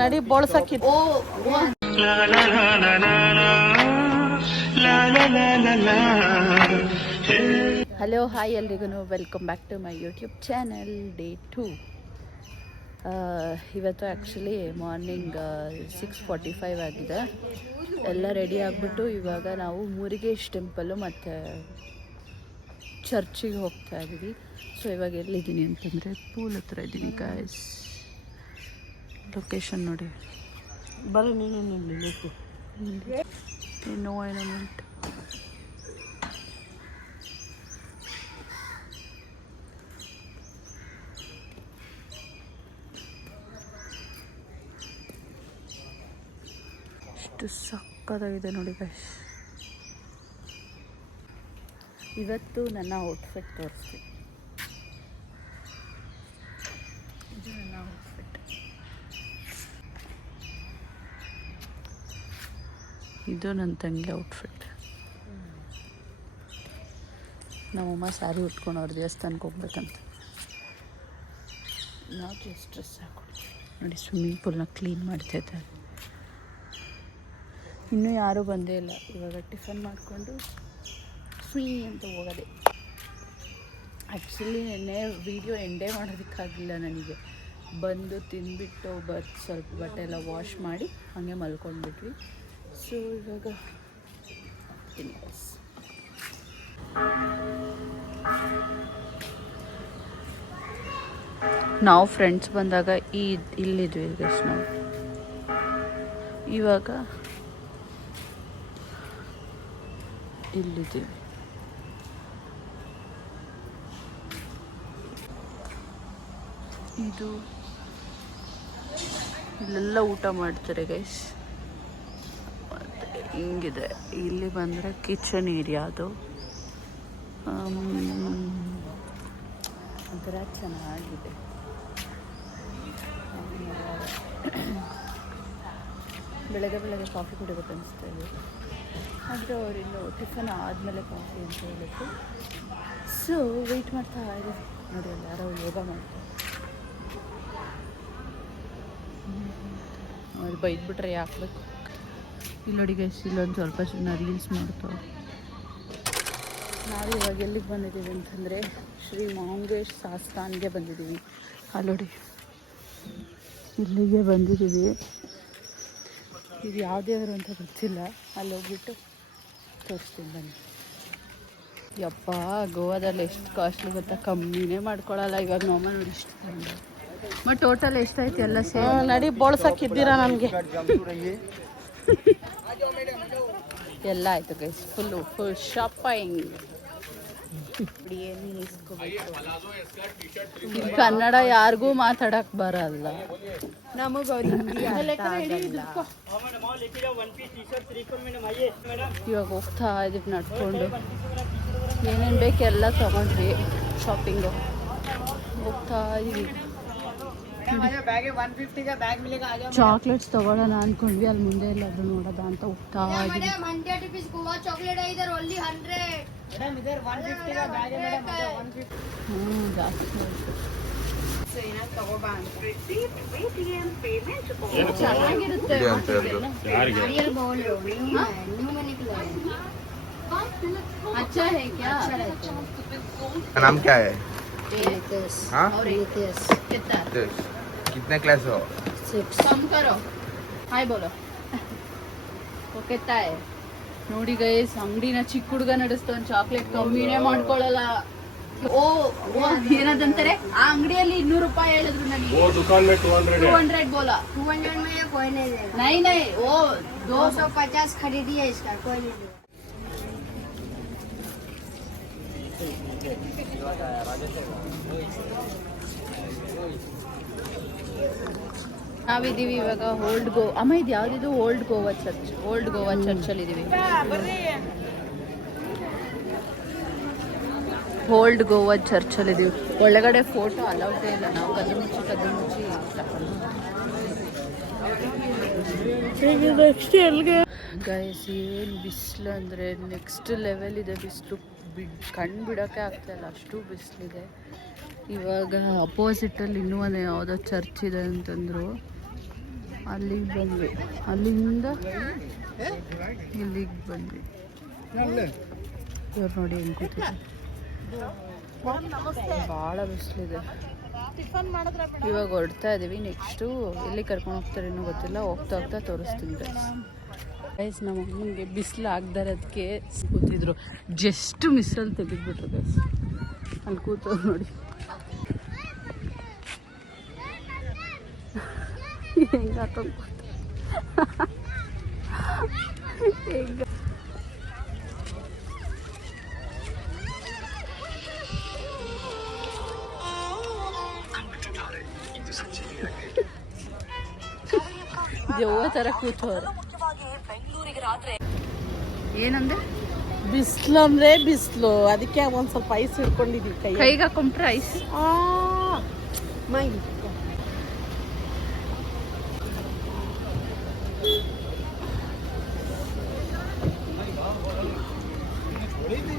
ನಡಿ ಬೋಳ್ಸಕ್ಕಿತ್ತು. Hello hi ಎಲ್ರಿಗೂ welcome back to my YouTube channel day 2. ಇವತ್ತು ಆ್ಯಕ್ಚುಲಿ ಮಾರ್ನಿಂಗ್ 6:45 ಆಗಿದೆ. ಎಲ್ಲ ರೆಡಿ ಆಗಿಬಿಟ್ಟು ಇವಾಗ ನಾವು ಮುರುಗೇಶ್ ಟೆಂಪಲ್ಲು ಮತ್ತು ಚರ್ಚಿಗೆ ಹೋಗ್ತಾ ಇದ್ದೀವಿ. ಸೊ ಇವಾಗ ಎಲ್ಲಿದ್ದೀನಿ ಅಂತಂದರೆ ಪೂಲ್ ಹತ್ರ ಇದ್ದೀನಿ ಗಾಯ್ಸ್. ಲೊಕೇಶನ್ ನೋಡಿ. ಬರೀ ನೀನು ನೋ ಎನಮೆಂಟ್. ಎಷ್ಟು ಸಕ್ಕತ್ತಾಗಿದೆ ನೋಡಿ ಗಾಯ್ಸ್. ಇವತ್ತು ನನ್ನ ಔಟ್ಫಿಟ್ ತೋರಿಸ್ತೀನಿ. ಇದು ನನ್ನ ಔಟ್ಫಿಟ್. ಇದು ನನ್ನ ತಂಗಿ ಔಟ್ಫಿಟ್. ನಮ್ಮಮ್ಮ ಸ್ಯಾರಿ ಉಟ್ಕೊಂಡು ಅವ್ರ ದೇವಸ್ಥಾನಕ್ಕೆ ಹೋಗ್ಬೇಕಂತ ನಾವು ಜಸ್ಟ್ ಡ್ರೆಸ್ ಹಾಕೊಂಡು ನೋಡಿ ಸ್ವಿಮ್ಮಿಂಗ್ ಪೂಲ್ನ ಕ್ಲೀನ್ ಮಾಡ್ತಾಯಿದ್ದಾರೆ. ಇನ್ನೂ ಯಾರೂ ಬಂದೇ ಇಲ್ಲ. ಇವಾಗ ಟಿಫನ್ ಮಾಡಿಕೊಂಡು ಫ್ರೀ ಅಂತ ಹೋಗೋದೆ. ಆ್ಯಕ್ಚುಲಿ ನೆನ್ನೆ ವೀಡಿಯೋ ಎಂಡೇ ಮಾಡೋದಕ್ಕಾಗಿಲ್ಲ ನನಗೆ. ಬಂದು ತಿಂದ್ಬಿಟ್ಟು ಸ್ವಲ್ಪ ಬಟ್ಟೆ ಎಲ್ಲ ವಾಶ್ ಮಾಡಿ ಹಾಗೆ ಮಲ್ಕೊಂಡ್ಬಿಟ್ವಿ. ಸೊ ಇವಾಗ ನಾವು ಫ್ರೆಂಡ್ಸ್ ಬಂದಾಗ ಇಲ್ಲಿದ್ವಿ ಗೈಸ್ ನಾವು. ಇವಾಗ ಇಲ್ಲಿದ್ದೀವಿ. ಇದು ಇಲ್ಲೆಲ್ಲ ಊಟ ಮಾಡ್ತಾರೆ ಗೈಸ್. ಮತ್ತು ಹಿಂಗಿದೆ. ಇಲ್ಲಿ ಬಂದರೆ ಕಿಚನ್ ಏರಿಯಾ. ಅದು ಒಂಥರ ಚೆನ್ನಾಗಿದೆ. ಬೆಳಗ್ಗೆ ಕಾಫಿ ಕುಡಿಬೇಕು ಅನಿಸ್ತಾ ಇದೆ. ಆದರೆ ಅವರಿನ್ನು ಟಿಫನ್ ಆದಮೇಲೆ ಕಾಫಿ ಅಂತ ಹೇಳಿದ್ರು. ಸೊ ವೆಯ್ಟ್ ಮಾಡ್ತಾ ಇದ್ದೀವಿ. ನೋಡಿ ಯಾರೋ ಯೋಗ ಮಾಡ್ತಾರೆ. ಅವ್ರು ಬೈದ್ಬಿಟ್ರೆ ಯಾಕಬೇಕು. ಇಲ್ಲಿ ನೋಡಿ ಗೈಸ್, ಇಲ್ಲೊಂದು ಸ್ವಲ್ಪ ಜನ ರೀಲ್ಸ್ ಮಾಡ್ತಾವೆ. ನಾವು ಇವಾಗ ಎಲ್ಲಿಗೆ ಬಂದಿದ್ದೀವಿ ಅಂತಂದರೆ ಶ್ರೀ ಮಾಂಗೇಶ್ ಸಾಸ್ತಾನ್ಗೆ ಬಂದಿದ್ದೀವಿ. ಅಲ್ಲಿ ನೋಡಿ ಇಲ್ಲಿಗೆ ಬಂದಿದ್ದೀವಿ. ಇದು ಯಾವ ದೇವರು ಅಂತ ಗೊತ್ತಿಲ್ಲ. ಅಲ್ಲಿ ಹೋಗ್ಬಿಟ್ಟು ತೋರಿಸ್ತೀನಿ ಬನ್ನಿ. ಯಪ್ಪ, ಗೋವಾದಲ್ಲಿ ಎಷ್ಟು ಕಾಸ್ಟ್ಲಿ ಗೊತ್ತಾ, ಕಮ್ಮಿನೇ ಮಾಡ್ಕೊಳ್ಳಲ್ಲ. ಇವಾಗ ನಮ್ಮಮ್ಮ ನೋಡಿ ಇಷ್ಟು ಬಂದು ಬಟ್ ಟೋಟಲ್ ಎಷ್ಟಾಯ್ತು ಎಲ್ಲ ಸೇರಿ. ನಡಿ ಬೋಳ್ಸಕ್ಕಿದ್ದೀರಾ ನಮಗೆ. ಎಲ್ಲ ಆಯಿತು ಗೈಸ್. Full shopping. ಕನ್ನಡ ಯಾರಿಗೂ ಮಾತಾಡಕ್ ಬರಲ್ಲ. ನಮಗೆ ಇವಾಗ ಹೋಗ್ತಾ ಇದೀವಿ ನಡ್ಕೊಂಡು. ಏನೇನು ಬೇಕು ಎಲ್ಲ ತೊಗೊಂಡ್ವಿ. ಶಾಪಿಂಗು ಹೋಗ್ತಾ ಇದೀವಿ. ಚಾಕ್ಲೇಟ್ಸ್ ತಗೊಳ್ಳೋಣ ಅಂದ್ಕೊಂಡ್ವಿ. ಅಲ್ಲಿ ಮುಂದೆ ಎಲ್ಲಾದ್ರೂ ನೋಡೋದ ಅಂತ ಹೋಗ್ತಾ ಇದೀವಿ. ಜಾಸ್ತಿ ಚೆನ್ನಾಗಿರುತ್ತೆ. अच्छा है क्या? नाम क्या है? हाँ? कितने क्लास हो? 6. कम करो. हाय बोलो. वो कितना है? ನೋಡಿ ಗೈಸ್, ಅಂಗಡಿನ ಚಿಕ್ಕ ಹುಡುಗ ನಡೆಸ್ತಾನೆ. ಚಾಕ್ಲೇಟ್ ಕಮ್ಮಿನೇ ಮಾಡ್ಕೊಳ್ಳಲ್ಲ. ಓ ಏನದಂತಾರೆ ಆ ಅಂಗಡಿಯಲ್ಲಿ 200 ರೂಪಾಯಿ ಹೇಳಿದ್ರು ನನಗೆ. वो दुकान में 200 बोला. 200 में ये कोई नहीं देगा. नहीं वो 250 खरीदिए इसका, कोई नहीं देगा. ನಾವಿದ್ದೀವಿ ಇವಾಗ ಅಮ್ಮ ಇದು ಯಾವುದಿದು ಓಲ್ಡ್ ಗೋವಾ ಚರ್ಚಲ್ಲಿ ಇದ್ದೀವಿ. ಓಲ್ಡ್ ಗೋವಾ ಚರ್ಚಲ್ಲಿ ಇದ್ದೀವಿ. ಒಳಗಡೆ ಫೋಟೋ ಅಲೌಡೇ ಇಲ್ಲ. ನಾವು ಕದ್ದು ಮುಚ್ಚಿ ನೆಕ್ಸ್ಟ್ ಎಲ್ಲಿಗೆ ಗೈಸ್. ಏನು ಬಿಸಿಲು ಅಂದರೆ ನೆಕ್ಸ್ಟ್ ಲೆವೆಲ್ ಇದೆ ಬಿಸಿಲು. ಕಣ್ಣು ಬಿಡೋಕ್ಕೆ ಆಗ್ತಾಯಿಲ್ಲ, ಅಷ್ಟು ಬಿಸಿಲಿದೆ. ಇವಾಗ ಅಪೋಸಿಟಲ್ಲಿ ಇನ್ನೂ ಒಂದು ಯಾವುದೋ ಚರ್ಚ್ ಇದೆ ಅಂತಂದರು, ಅಲ್ಲಿಗೆ ಬಂದ್ವಿ. ಅಲ್ಲಿಂದ ಇಲ್ಲಿಗೆ ಬಂದ್ವಿ. ಇವ್ರು ನೋಡಿ ಹೆಂಗೆ ಕೂತಿದೆ, ಭಾಳ ಬಿಸಿಲಿದೆ. ಇವಾಗ ಹೊರಡ್ತಾ ಇದ್ದೀವಿ. ನೆಕ್ಸ್ಟು ಎಲ್ಲಿ ಕರ್ಕೊಂಡು ಹೋಗ್ತಾರೆ ಇನ್ನೂ ಗೊತ್ತಿಲ್ಲ, ಹೋಗ್ತಾ ಹೋಗ್ತಾ ತೋರಿಸ್ತೀನಿ ಗೈಸ್. ನಮ್ಮ ಅಮ್ಮನಿಗೆ ಬಿಸಿಲು ಆಗ್ದಾರೆ ಅದಕ್ಕೆ ಕೂತಿದ್ರು, ಜಸ್ಟ್ ಮಿಸ್ಸಲ್ಲಿ ತೆಗೆದ್ಬಿಟ್ರು ಗೈಸ್. ಅಲ್ಲಿ ಕೂತವ್ರು ನೋಡಿ ಹೆಂಗೆ ಹಾಕೊಂಡು ಕೂತ ಹೆಂಗೆ. ದೆವ್ವ ಥರ ಕೂತವ್ರು. ಏನಂದೆ? ಬಿಸಿಲು ಅಂದ್ರೆ ಬಿಸಿಲು, ಅದಕ್ಕೆ ಒಂದ್ ಸ್ವಲ್ಪ ಐಸ್ ಹಿಡ್ಕೊಂಡಿದ್ವಿ ಕೈಗೆ ಹಾಕೊಂಡ್ರೆ ಐಸ್. ಮೈ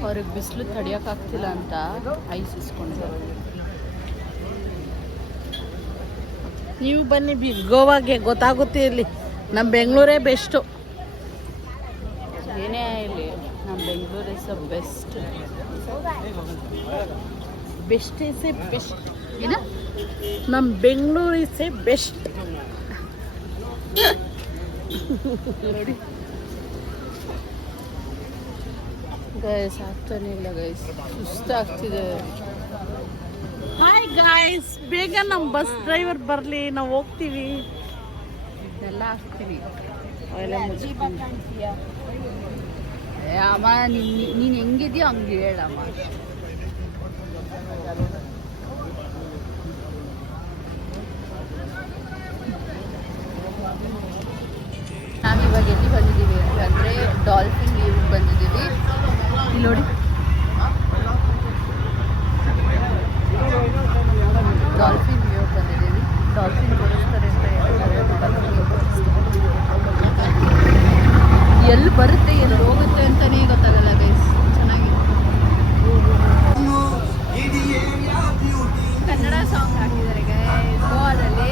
ಅವ್ರಿಗೆ ಬಿಸಿಲು ತಡಿಯೋಕ್ಕಾಗ್ತಿಲ್ಲ ಅಂತ ಐಸ್ ಇಸ್ಕೊಂಡಿದ್ದಾರೆ. ನೀವು ಬನ್ನಿ ಗೋವಾಗೆ, ಗೊತ್ತಾಗುತ್ತೆ. ಇಲ್ಲಿ ನಮ್ಮ ಬೆಂಗಳೂರೇ ಬೆಸ್ಟು. ಏನೇ ಇಲ್ಲಿ ನಮ್ಮ Bengaluru is the best. Best is A best. ಏನ ನಮ್ಮ ಬೆಂಗಳೂರು ಇಸ್ ಎ ಬೆಸ್ಟ್. ನೋಡಿ ಗೈಸ್, ಆಗ್ತಾನೆ ಇಲ್ಲ ಗೈಸ್, ಸುಸ್ತಾಗ್ತಿದೆ. ಹಾಯ್ ಗಾಯ್ಸ್, ಬೇಗ ನಮ್ಮ ಬಸ್ ಡ್ರೈವರ್ ಬರಲಿ, ನಾವು ಹೋಗ್ತೀವಿ. ಇದೆಲ್ಲ ಹಾಕ್ತೀನಿ. ಅವೆಲ್ಲ ಮುಗಿಸ್ತೀನಿ. ಅಮ್ಮ ನೀನು ಹೆಂಗಿದ್ಯೋ ಹಂಗೆ ಹೇಳಮ್ಮ. ನಾವಿವಾಗ ಎಲ್ಲಿ ಬಂದಿದ್ದೀವಿ ಅಂತಂದರೆ ಡಾಲ್ಫಿನ್ ವ್ಯೂಗೆ ಬಂದಿದ್ದೀವಿ. ಇಲ್ಲಿ ನೋಡಿ, ಡಾಲ್ಫಿನ್ ವ್ಯೂ ಬಂದಿದ್ದೀವಿ. ಡಾಲ್ಫಿನ್ ತೋರಿಸ್ತಾರೆ ಅಂತ ಎಲ್ಲಿ ಬರುತ್ತೆ ಎಲ್ಲಿ ಹೋಗುತ್ತೆ ಅಂತಲೇ ಗೊತ್ತಾಗಲ್ಲ ಗೈಸ್. ಚೆನ್ನಾಗಿದೆ. ಕನ್ನಡ ಸಾಂಗ್ ಹಾಕಿದ್ದಾರೆ ಗೈಸ್ ಗೋವಾದಲ್ಲಿ.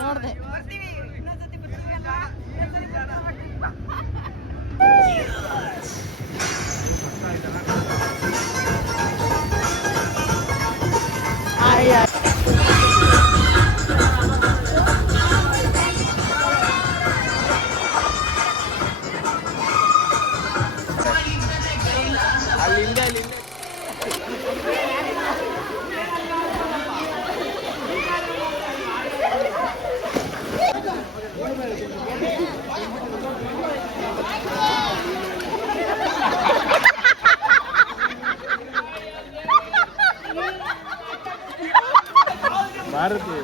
ನೋಡ್ದೆ. ಮಾರುತಿ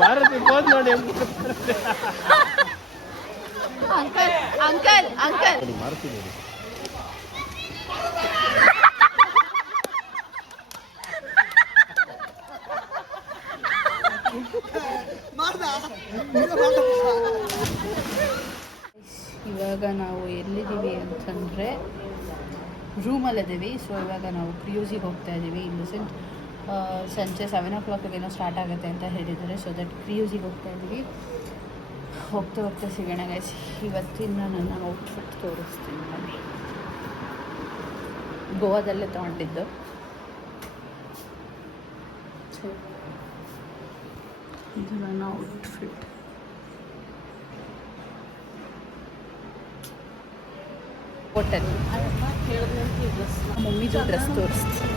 ಮಾರುತಿ ಪೋಸ್ ನೋಡಿ ಅಂಕಲ್ ಅಂಕಲ್ ಅಂಕಲ್ ಮಾರುತಿ ನೋಡಿ. ಇವಾಗ ನಾವು ಎಲ್ಲಿದ್ದೀವಿ ಅಂತಂದರೆ ರೂಮಲ್ಲಿದ್ದೀವಿ. ಸೊ ಇವಾಗ ನಾವು ಕ್ರೂಸಿಗೆ ಹೋಗ್ತಾ ಇದ್ದೀವಿ. ಇನ್ ದ ಸೆನ್ಸ್ ಸಂಜೆ 7 o'clock ಏನೋ ಸ್ಟಾರ್ಟ್ ಆಗುತ್ತೆ ಅಂತ ಹೇಳಿದ್ದಾರೆ. ಸೊ ದಟ್ ಕ್ರೂಸಿಗೆ ಹೋಗ್ತಾ ಇದ್ದೀವಿ. ಹೋಗ್ತಾ ಹೋಗ್ತಾ ಸಿಗೋಣ ಗೈಸ್. ಇವತ್ತಿನ ನನ್ನ ಔಟ್ಫಿಟ್ ತೋರಿಸ್ತೀನಿ ಬನ್ನಿ. ಗೋವಾದಲ್ಲೇ ತೊಗೊಂಡಿದ್ದು. ಸೊ ಇದು ನನ್ನ ಔಟ್ಫಿಟ್. ಹೋಟೆಲ್ ಮಮ್ಮಿದು ಡ್ರೆಸ್ ತೋರಿಸ್ತೀನಿ.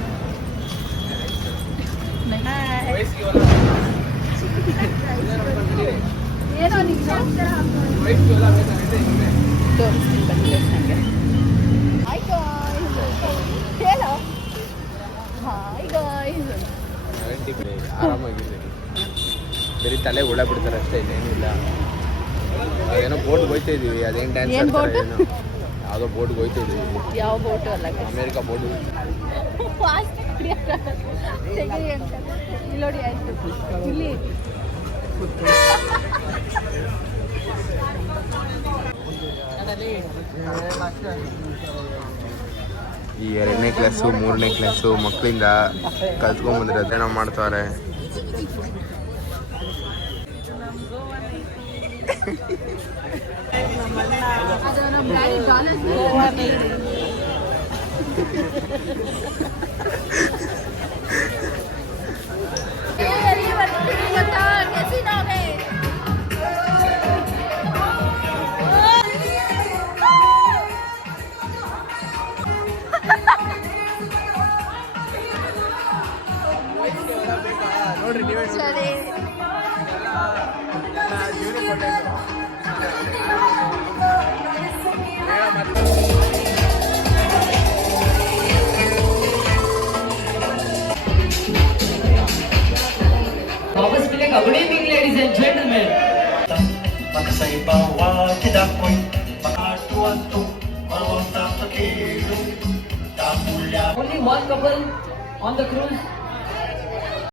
ಏನೋ ತೋರಿಸ್ತೀನಿ ಬನ್ನಿ ನನಗೆ. ಗ್ಯಾರಂಟಿ ಆರಾಮಾಗಿದೆ. ಬರೀ ತಲೆ ಹುಳ ಬಿಡ್ತಾರೆ ಅಷ್ಟೇ, ಇನ್ನೇನಿಲ್ಲ. ಅದೇನೋ ಬೋಟ್ಗೆ ಹೋಯ್ತಾ ಇದೀವಿ, ಅದೇನು ಡ್ಯಾನ್ಸ್ ಏನ್ boat? ಆಡ್ತಾರೆ ಏನೋ. ಯಾವುದೋ ಬೋಟ್ಗೆ ಹೋಯ್ತಾ ಇದೀವಿ, ಯಾವ ಬೋಟು ಅಲ್ಲ ಅಮೇರಿಕಾ ಬೋಟು. ಇಲ್ಲಿ ನೋಡಿ ಆಯ್ತು ಇಲ್ಲಿ ಈ 2ನೇ ಕ್ಲಾಸು 3ನೇ ಕ್ಲಾಸು ಮಕ್ಕಳಿಂದ ಕಲ್ತ್ಕೊಂಡ್ಬಂದ್ರೆ ನಾವು ಮಾಡ್ತಾರೆ. ಅದು ನಮ್ಮ ಡ್ಯಾಡಿ ಡಾಲರ್ಸ್ ನೋಡ್ರಿ ನೀವೇ ಸರಿ वापस मिलेगा. Good evening, ladies and gentlemen. Only one couple on the cruise.